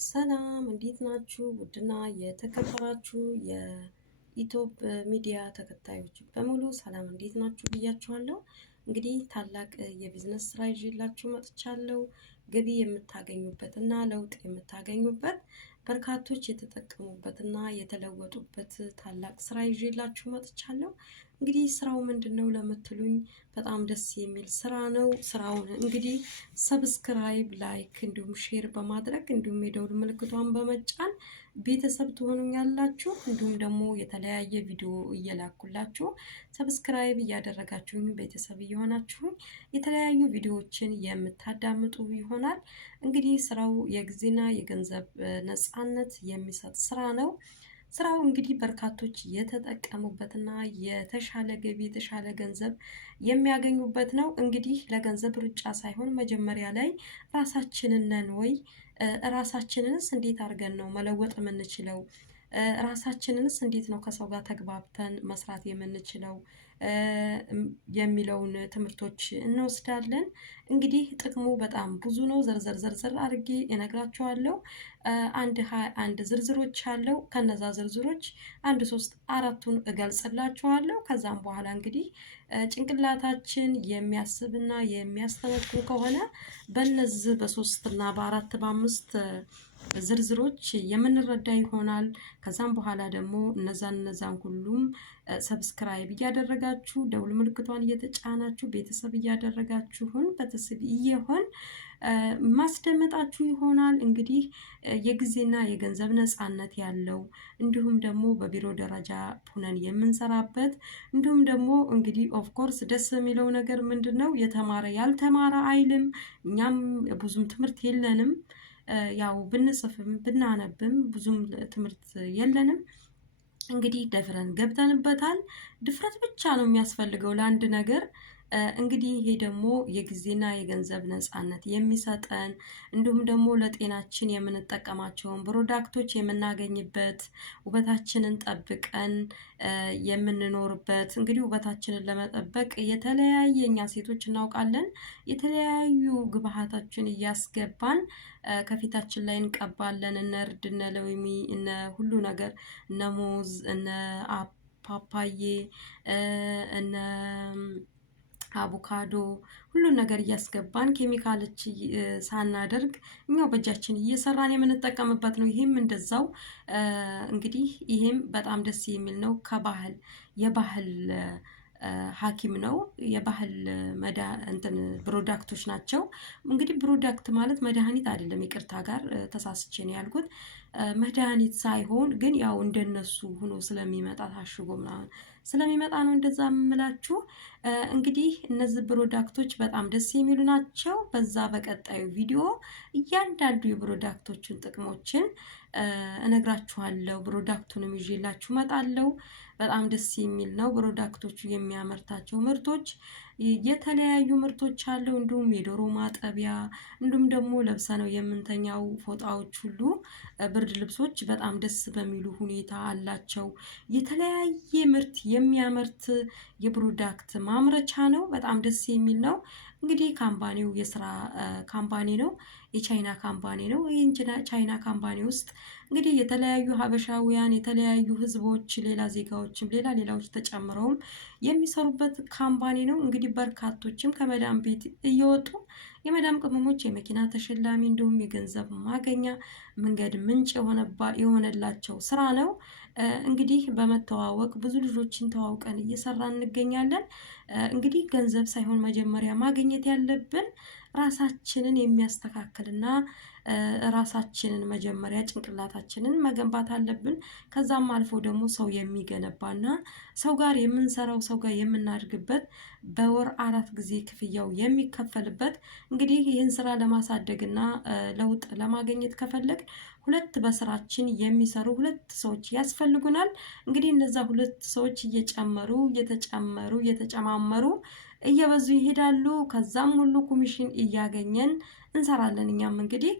ሰላም እንዴት ናችሁ? ውድና የተከበራችሁ የኢትዮፕ ሚዲያ ተከታዮች በሙሉ ሰላም እንዴት ናችሁ ብያችኋለሁ። እንግዲህ ታላቅ የቢዝነስ ስራ ይዤላችሁ መጥቻለሁ። ገቢ የምታገኙበትና ለውጥ የምታገኙበት በርካቶች የተጠቀሙበትና የተለወጡበት ታላቅ ስራ ይዤላችሁ መጥቻለሁ። እንግዲህ ስራው ምንድነው ለምትሉኝ በጣም ደስ የሚል ስራ ነው። ስራውን እንግዲህ ሰብስክራይብ፣ ላይክ እንዲሁም ሼር በማድረግ እንዲሁም የደውል ምልክቷን በመጫን ቤተሰብ ትሆኑኛላችሁ። እንዲሁም ደግሞ የተለያየ ቪዲዮ እየላኩላችሁ ሰብስክራይብ እያደረጋችሁኝ ቤተሰብ እየሆናችሁ የተለያዩ ቪዲዮዎችን የምታዳምጡ ይሆናል። እንግዲህ ስራው የጊዜና የገንዘብ ነፃነት የሚሰጥ ስራ ነው። ስራው እንግዲህ በርካቶች የተጠቀሙበትና የተሻለ ገቢ የተሻለ ገንዘብ የሚያገኙበት ነው። እንግዲህ ለገንዘብ ሩጫ ሳይሆን መጀመሪያ ላይ ራሳችንን ነን ወይ ራሳችንንስ እንዴት አድርገን ነው መለወጥ የምንችለው? ራሳችንንስ እንዴት ነው ከሰው ጋር ተግባብተን መስራት የምንችለው የሚለውን ትምህርቶች እንወስዳለን። እንግዲህ ጥቅሙ በጣም ብዙ ነው። ዘርዘር አድርጌ እነግራችኋለሁ። 21 ዝርዝሮች አለው። ከነዛ ዝርዝሮች 1 3 4ቱን እገልጽላችኋለሁ። ከዛም በኋላ እንግዲህ ጭንቅላታችን የሚያስብና የሚያስተነትን ከሆነ በነዚህ በ3 እና በ4 በ5 ዝርዝሮች የምንረዳ ይሆናል። ከዛም በኋላ ደግሞ እነዛን ሁሉም ሰብስክራይብ እያደረጋችሁ ደውል ምልክቷን እየተጫናችሁ ቤተሰብ እያደረጋችሁን ቤተሰብ እየሆን ማስደመጣችሁ ይሆናል። እንግዲህ የጊዜና የገንዘብ ነፃነት ያለው እንዲሁም ደግሞ በቢሮ ደረጃ ሆነን የምንሰራበት እንዲሁም ደግሞ እንግዲህ ኦፍ ኮርስ ደስ የሚለው ነገር ምንድነው? የተማረ ያልተማረ አይልም። እኛም ብዙም ትምህርት የለንም። ያው ብንጽፍም ብናነብም ብዙም ትምህርት የለንም። እንግዲህ ደፍረን ገብተንበታል። ድፍረት ብቻ ነው የሚያስፈልገው ለአንድ ነገር። እንግዲህ ይሄ ደግሞ የጊዜና የገንዘብ ነፃነት የሚሰጠን እንዲሁም ደግሞ ለጤናችን የምንጠቀማቸውን ፕሮዳክቶች የምናገኝበት ውበታችንን ጠብቀን የምንኖርበት እንግዲህ ውበታችንን ለመጠበቅ የተለያየ እኛ ሴቶች እናውቃለን የተለያዩ ግብአቶችን እያስገባን ከፊታችን ላይ እንቀባለን። እነ እርድ፣ እነ ሎሚ፣ እነ ሁሉ ነገር እነ ሙዝ፣ እነ ፓፓዬ፣ እነ አቮካዶ ሁሉን ነገር እያስገባን ኬሚካሎች ሳናደርግ እኛው በእጃችን እየሰራን የምንጠቀምበት ነው። ይሄም እንደዛው እንግዲህ ይሄም በጣም ደስ የሚል ነው። ከባህል የባህል ሐኪም ነው። የባህል ፕሮዳክቶች ናቸው። እንግዲህ ፕሮዳክት ማለት መድኃኒት አይደለም። ይቅርታ ጋር ተሳስቼ ነው ያልኩት። መድኃኒት ሳይሆን ግን ያው እንደነሱ ሆኖ ስለሚመጣ ታሽጎ ምናምን ስለሚመጣ ነው እንደዛ የምላችሁ። እንግዲህ እነዚህ ፕሮዳክቶች በጣም ደስ የሚሉ ናቸው። በዛ በቀጣዩ ቪዲዮ እያንዳንዱ የፕሮዳክቶችን ጥቅሞችን እነግራችኋለሁ። ፕሮዳክቱንም ይዤላችሁ እመጣለሁ። በጣም ደስ የሚል ነው። ፕሮዳክቶቹ የሚያመርታቸው ምርቶች የተለያዩ ምርቶች አለው። እንዲሁም የዶሮ ማጠቢያ እንዲሁም ደግሞ ለብሰነው የምንተኛው ፎጣዎች ሁሉ ብርድ ልብሶች በጣም ደስ በሚሉ ሁኔታ አላቸው። የተለያየ ምርት የሚያመርት የፕሮዳክት ማምረቻ ነው። በጣም ደስ የሚል ነው። እንግዲህ ካምፓኒው የስራ ካምፓኒ ነው። የቻይና ካምፓኒ ነው። ይህን ቻይና ካምፓኒ ውስጥ እንግዲህ የተለያዩ ሀበሻውያን የተለያዩ ህዝቦች ሌላ ዜጋዎችም ሌላዎች ተጨምረውም የሚሰሩበት ካምፓኒ ነው። እንግዲህ በርካቶችም ከመዳም ቤት እየወጡ የመዳም ቅመሞች የመኪና ተሸላሚ እንዲሁም የገንዘብ ማገኛ መንገድ ምንጭ የሆነላቸው ስራ ነው። እንግዲህ በመተዋወቅ ብዙ ልጆችን ተዋውቀን እየሰራን እንገኛለን። እንግዲህ ገንዘብ ሳይሆን መጀመሪያ ማግኘት ያለብን ራሳችንን የሚያስተካክልና ራሳችንን መጀመሪያ ጭንቅላታችንን መገንባት አለብን። ከዛም አልፎ ደግሞ ሰው የሚገነባና ሰው ጋር የምንሰራው ሰው ጋር የምናድግበት በወር 4 ጊዜ ክፍያው የሚከፈልበት እንግዲህ ይህን ስራ ለማሳደግና ለውጥ ለማግኘት ከፈለግ 2 በስራችን የሚሰሩ 2 ሰዎች ያስፈልጉናል። እንግዲህ እነዛ 2 ሰዎች እየጨመሩ እየተጨማመሩ እየበዙ ይሄዳሉ። ከዛም ሁሉ ኮሚሽን እያገኘን እንሰራለን። እኛም እንግዲህ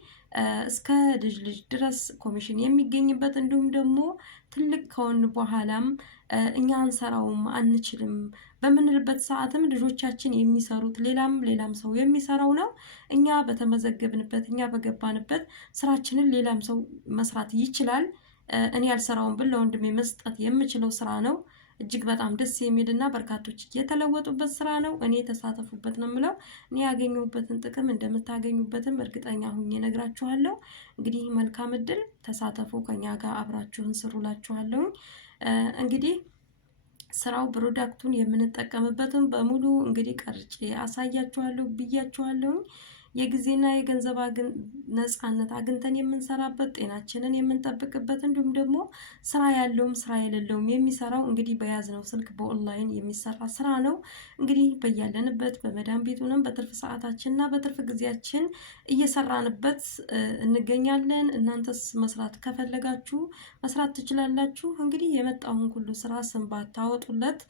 እስከ ልጅ ድረስ ኮሚሽን የሚገኝበት እንዲሁም ደግሞ ትልቅ ከሆን በኋላም እኛ አንሰራውም አንችልም በምንልበት ሰዓትም ልጆቻችን የሚሰሩት ሌላም ሰው የሚሰራው ነው። እኛ በተመዘገብንበት እኛ በገባንበት ስራችንን ሌላም ሰው መስራት ይችላል። እኔ ያልሰራውን ብል ለወንድሜ መስጠት የምችለው ስራ ነው። እጅግ በጣም ደስ የሚልና በርካቶች የተለወጡበት ስራ ነው። እኔ ተሳተፉበት ነው የምለው። እኔ ያገኘሁበትን ጥቅም እንደምታገኙበትም እርግጠኛ ሁኜ እነግራችኋለሁ። እንግዲህ መልካም እድል፣ ተሳተፉ፣ ከኛ ጋር አብራችሁን ስሩላችኋለሁ። እንግዲህ ስራው ፕሮዳክቱን የምንጠቀምበትን በሙሉ እንግዲህ ቀርጬ አሳያችኋለሁ ብያችኋለሁ። የጊዜና የገንዘብ ነፃነት አግኝተን የምንሰራበት ጤናችንን የምንጠብቅበት እንዲሁም ደግሞ ስራ ያለውም ስራ የሌለውም የሚሰራው እንግዲህ በያዝነው ስልክ በኦንላይን የሚሰራ ስራ ነው። እንግዲህ በያለንበት በመዳን ቤቱንም በትርፍ ሰዓታችንና በትርፍ ጊዜያችን እየሰራንበት እንገኛለን። እናንተስ መስራት ከፈለጋችሁ መስራት ትችላላችሁ። እንግዲህ የመጣውን ሁሉ ስራ ስም ባታወጡለት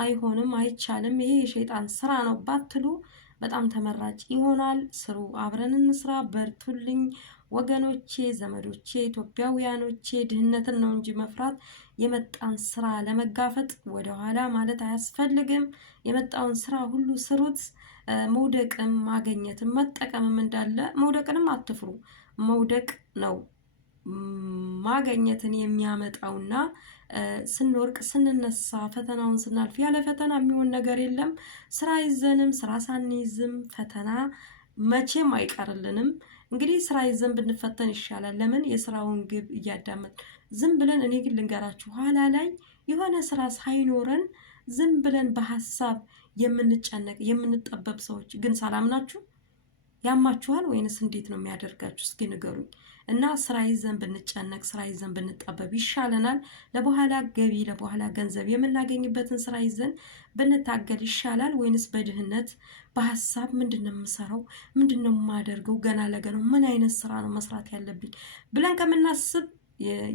አይሆንም፣ አይቻልም፣ ይሄ የሸይጣን ስራ ነው ባትሉ በጣም ተመራጭ ይሆናል። ስሩ፣ አብረን እንስራ። በርቱልኝ ወገኖቼ፣ ዘመዶቼ፣ ኢትዮጵያውያኖቼ። ድህነትን ነው እንጂ መፍራት የመጣን ስራ ለመጋፈጥ ወደኋላ ማለት አያስፈልግም። የመጣውን ስራ ሁሉ ስሩት። መውደቅም ማገኘትም መጠቀምም እንዳለ መውደቅንም አትፍሩ። መውደቅ ነው ማገኘትን የሚያመጣውና ስንወርቅ ስንነሳ ፈተናውን ስናልፍ ያለ ፈተና የሚሆን ነገር የለም። ስራ ይዘንም ስራ ሳንይዝም ፈተና መቼም አይቀርልንም። እንግዲህ ስራ ይዘን ብንፈተን ይሻላል። ለምን? የስራውን ግብ እያዳመጥ ዝም ብለን እኔ ግን ልንገራችሁ ኋላ ላይ የሆነ ስራ ሳይኖረን ዝም ብለን በሀሳብ የምንጨነቅ የምንጠበብ ሰዎች ግን ሰላም ናችሁ? ያማችኋል ወይንስ እንዴት ነው የሚያደርጋችሁ? እስኪ ንገሩኝ። እና ስራ ይዘን ብንጨነቅ ስራ ይዘን ብንጠበብ ይሻለናል። ለበኋላ ገቢ ለበኋላ ገንዘብ የምናገኝበትን ስራ ይዘን ብንታገል ይሻላል ወይንስ በድህነት በሀሳብ ምንድነው የምሰራው ምንድነው የማደርገው ገና ለገናው ምን አይነት ስራ ነው መስራት ያለብኝ ብለን ከምናስብ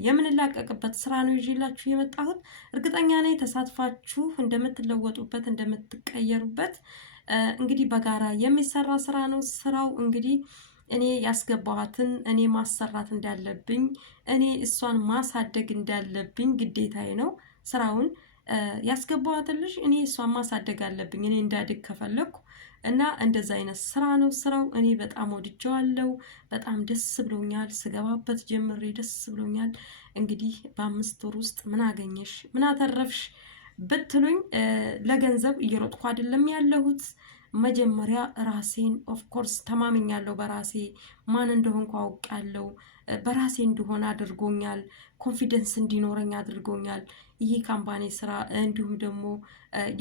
የምንላቀቅበት ስራ ነው ይዤላችሁ የመጣሁት። እርግጠኛ ነኝ ተሳትፋችሁ እንደምትለወጡበት እንደምትቀየሩበት። እንግዲህ በጋራ የሚሰራ ስራ ነው። ስራው እንግዲህ እኔ ያስገባኋትን እኔ ማሰራት እንዳለብኝ እኔ እሷን ማሳደግ እንዳለብኝ ግዴታዬ ነው። ስራውን ያስገባኋትን ልጅ እኔ እሷን ማሳደግ አለብኝ እኔ እንዳድግ ከፈለኩ እና እንደዛ አይነት ስራ ነው ስራው። እኔ በጣም ወድጀዋለሁ። በጣም ደስ ብሎኛል። ስገባበት ጀምሬ ደስ ብሎኛል። እንግዲህ በ5 ወር ውስጥ ምን አገኘሽ ምን አተረፍሽ ብትሉኝ ለገንዘብ እየሮጥኩ አይደለም ያለሁት። መጀመሪያ ራሴን ኦፍኮርስ ተማምኛለሁ። በራሴ ማን እንደሆንኩ አውቃለሁ። በራሴ እንደሆነ አድርጎኛል። ኮንፊደንስ እንዲኖረኝ አድርጎኛል። ይሄ ካምፓኒ ስራ እንዲሁም ደግሞ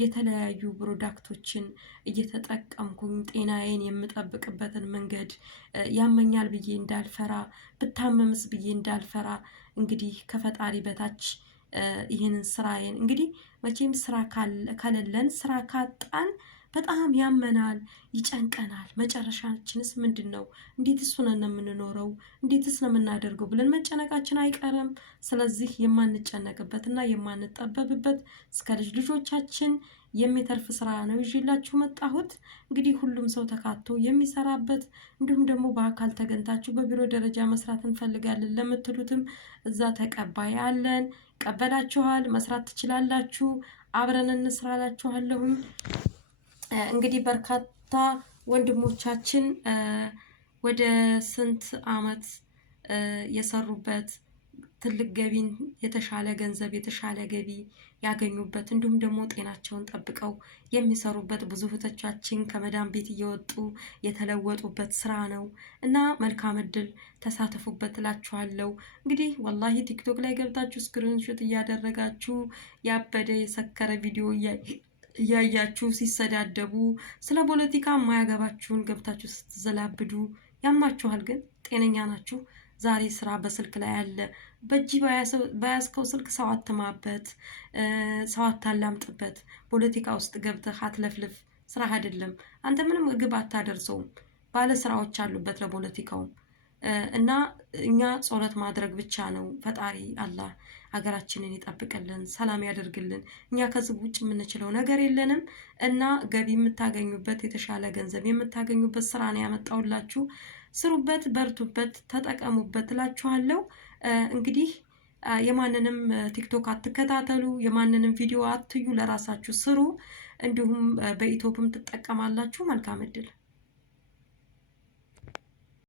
የተለያዩ ፕሮዳክቶችን እየተጠቀምኩኝ ጤናዬን የምጠብቅበትን መንገድ ያመኛል ብዬ እንዳልፈራ ብታመምስ ብዬ እንዳልፈራ እንግዲህ ከፈጣሪ በታች ይህንን ስራዬን እንግዲህ መቼም ስራ ከሌለን ስራ ካጣን በጣም ያመናል፣ ይጨንቀናል። መጨረሻችንስ ምንድነው? እንዴትስ ሆነን ነው የምንኖረው? እንዴትስ ነው የምናደርገው ብለን መጨነቃችን አይቀርም። ስለዚህ የማንጨነቅበትና የማንጠበብበት እስከ ልጆቻችን የሚተርፍ ስራ ነው ይዤላችሁ መጣሁት። እንግዲህ ሁሉም ሰው ተካቶ የሚሰራበት እንዲሁም ደግሞ በአካል ተገንታችሁ በቢሮ ደረጃ መስራት እንፈልጋለን ለምትሉትም እዛ ተቀባይ አለን። ቀበላችኋል፣ መስራት ትችላላችሁ። አብረን እንስራላችኋለሁ። እንግዲህ በርካታ ወንድሞቻችን ወደ ስንት አመት የሰሩበት ትልቅ ገቢን የተሻለ ገንዘብ የተሻለ ገቢ ያገኙበት እንዲሁም ደግሞ ጤናቸውን ጠብቀው የሚሰሩበት ብዙ እህቶቻችን ከመዳን ቤት እየወጡ የተለወጡበት ስራ ነው እና መልካም እድል ተሳተፉበት እላችኋለሁ። እንግዲህ ወላሂ ቲክቶክ ላይ ገብታችሁ ስክሪንሾት እያደረጋችሁ ያበደ የሰከረ ቪዲዮ እያያችሁ ሲሰዳደቡ ስለ ፖለቲካ የማያገባችሁን ገብታችሁ ስትዘላብዱ ያማችኋል። ግን ጤነኛ ናችሁ? ዛሬ ስራ በስልክ ላይ አለ። በእጅ በያዝከው ስልክ ሰው አትማበት፣ ሰው አታላምጥበት። ፖለቲካ ውስጥ ገብተህ አትለፍልፍ። ስራ አይደለም። አንተ ምንም ግብ አታደርሰውም። ባለ ስራዎች አሉበት ለፖለቲካውም እና እኛ ጸሎት ማድረግ ብቻ ነው። ፈጣሪ አላህ ሀገራችንን ይጠብቅልን፣ ሰላም ያደርግልን። እኛ ከዚህ ውጭ የምንችለው ነገር የለንም እና ገቢ የምታገኙበት የተሻለ ገንዘብ የምታገኙበት ስራ ነው ያመጣውላችሁ። ስሩበት፣ በርቱበት፣ ተጠቀሙበት እላችኋለሁ። እንግዲህ የማንንም ቲክቶክ አትከታተሉ፣ የማንንም ቪዲዮ አትዩ፣ ለራሳችሁ ስሩ። እንዲሁም በኢትዮፕም ትጠቀማላችሁ። መልካም እድል